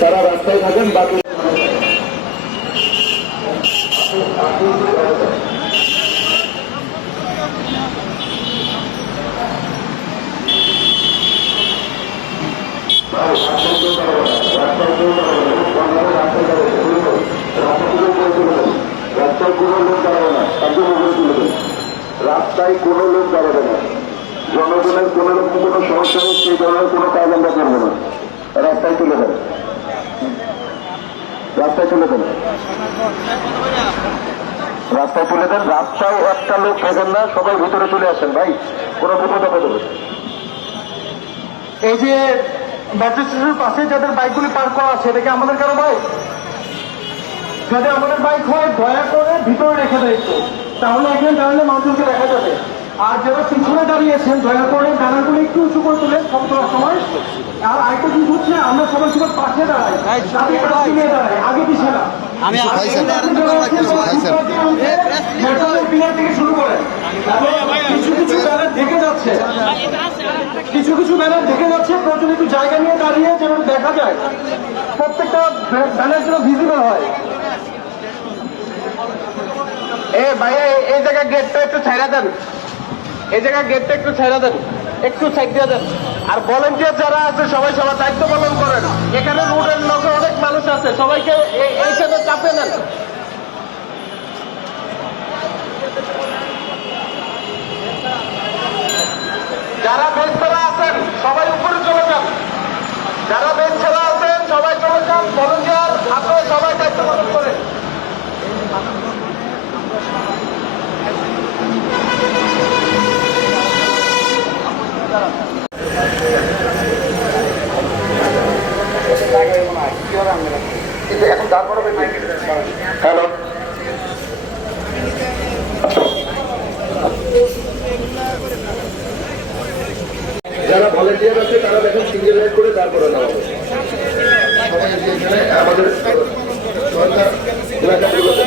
তারা রাস্তায় থাকেন। বাকি রাস্তায় কোনো লোক দাঁড়াবে না। জনগণের কোনো রকম কোনো সমস্যা নেই, সেই ধরনের কোনো কাজ আমরা করবো না। রাস্তায় তুলে দেন, রাস্তায় তুলে দেন, রাস্তায় তুলে দেন। রাস্তায় একটা লোক থাকেন না, সবাই ভিতরে চলে আসেন ভাই, কোনো বিপদ আপদ হবে। এই যে মেট্রো স্টেশনের পাশে যাদের বাইকগুলি পার্ক করা আছে, এটা কি আমাদের কারো বাইক? যদি আমাদের বাইক হয় দয়া করে ভিতরে রেখে দেয় একটু, তাহলে এখানে দাঁড়ালে মানুষজনকে দেখা যাবে। আর যারা পিছনে দাঁড়িয়েছেন দয়া করে ব্যানারগুলো একটু উঁচু করে তুলে সব তোলার সময়। আর আরেকটা জিনিস হচ্ছে, আমরা সবাই সবার পাশে দাঁড়াই, দাঁড়াই, আগে পিছিয়ে না। থেকে শুরু করে কিছু কিছু ব্যানার ঢেকে যাচ্ছে, কিছু কিছু ব্যানার ঢেকে যাচ্ছে। প্রয়োজন একটু জায়গা নিয়ে দাঁড়িয়ে যেন দেখা যায়, প্রত্যেকটা ব্যানার যেন ভিজিবল হয়। ভাইয়া এই জায়গায় গেটটা একটু ছাইড়া দেন, এই জায়গায় গেটটা একটু ছাইড়া দেন, একটু সাইড দিয়ে দেন। আর ভলেন্টিয়ার যারা আছে সবাই সবার দায়িত্ব পালন করেন। এখানে রোডের লোকে অনেক মানুষ আছে, সবাইকে এইখানে চাপে নেন। যারা বেঞ্চ ছাড়া আছেন সবাই উপরে চলে যান, যারা বেঞ্চ ছাড়া আছেন সবাই চলে যান। ভলেন্টিয়ার আপনারা সবাই দায়িত্ব পালন করেন। এখন তারপরে হ্যালো, যারা ভলেন্টিয়ার আছে তারা দেখেন সিঙ্গেল লাইন করে তারপরে নামাবো। সবাই এখানে আমাদের সরকার এলাকাগুলোতে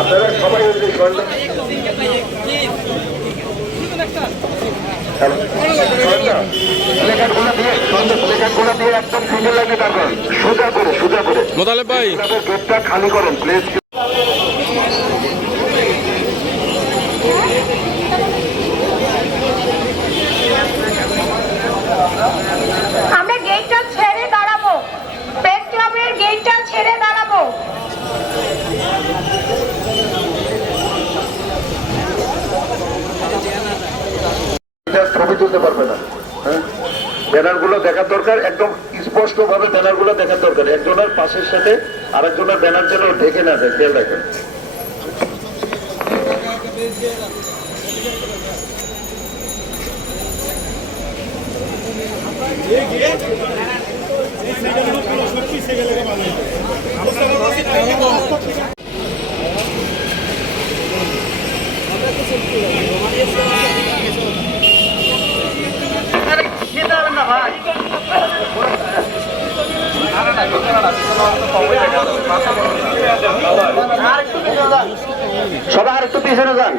আপনারা সবাই প্লেকার্ডগুলো দিয়ে একদম সিঙ্গেল লাইনে দাঁড়ান, সোজা করে সোজা করে। মোতালেব ভাই গেটটা খালি করেন প্লিজ। আমরা গেটটা ছেড়ে দাঁড়াবো, প্রেস ক্লাবের গেটটা ছেড়ে দাঁড়াবো। ছবি তুলতে পারবে না। হ্যাঁ, ব্যানারগুলো দেখার দরকার, একদম স্পষ্ট ভাবে ব্যানারগুলো দেখার দরকার। একজনের পাশের সাথে আরেকজনের ব্যানার যেন ঢেকে না যায়, খেয়াল রাখেন। সবাই আর একটু পিছনে যান।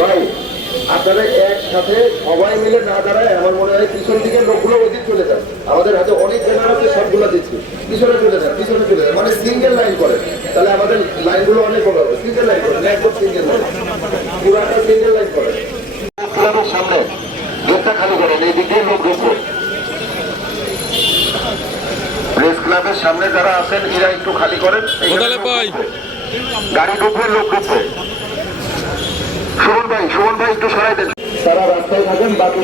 ভাই আপনারা একসাথে সবাই মিলে না দাঁড়ায়, আমার মনে হয় পিছন দিকে লোকগুলো ওদিক চলে যান। আমাদের হাতে অনেক ব্যানার আছে, সবগুলো দিচ্ছি, পিছনে চলে যান, পিছনে চলে যান। মানে সিঙ্গেল লাইন করেন, তাহলে আমাদের লাইনগুলো অনেক বড় হবে। সিঙ্গেল লাইন করেন, একদম সিঙ্গেল লাইন, পুরাটা সিঙ্গেল লাইন করেন। ক্লাবের সামনে গেটটা খালি করেন, এই দিক দিয়ে লোক ঢুকবে। প্রেস ক্লাবের সামনে যারা আছেন এরা একটু খালি করেন, গাড়ি ঢুকবে, লোক ঢুকবে। সুমন ভাই একটু সরাই দেন। তারা রাস্তায় থাকেন, বাকি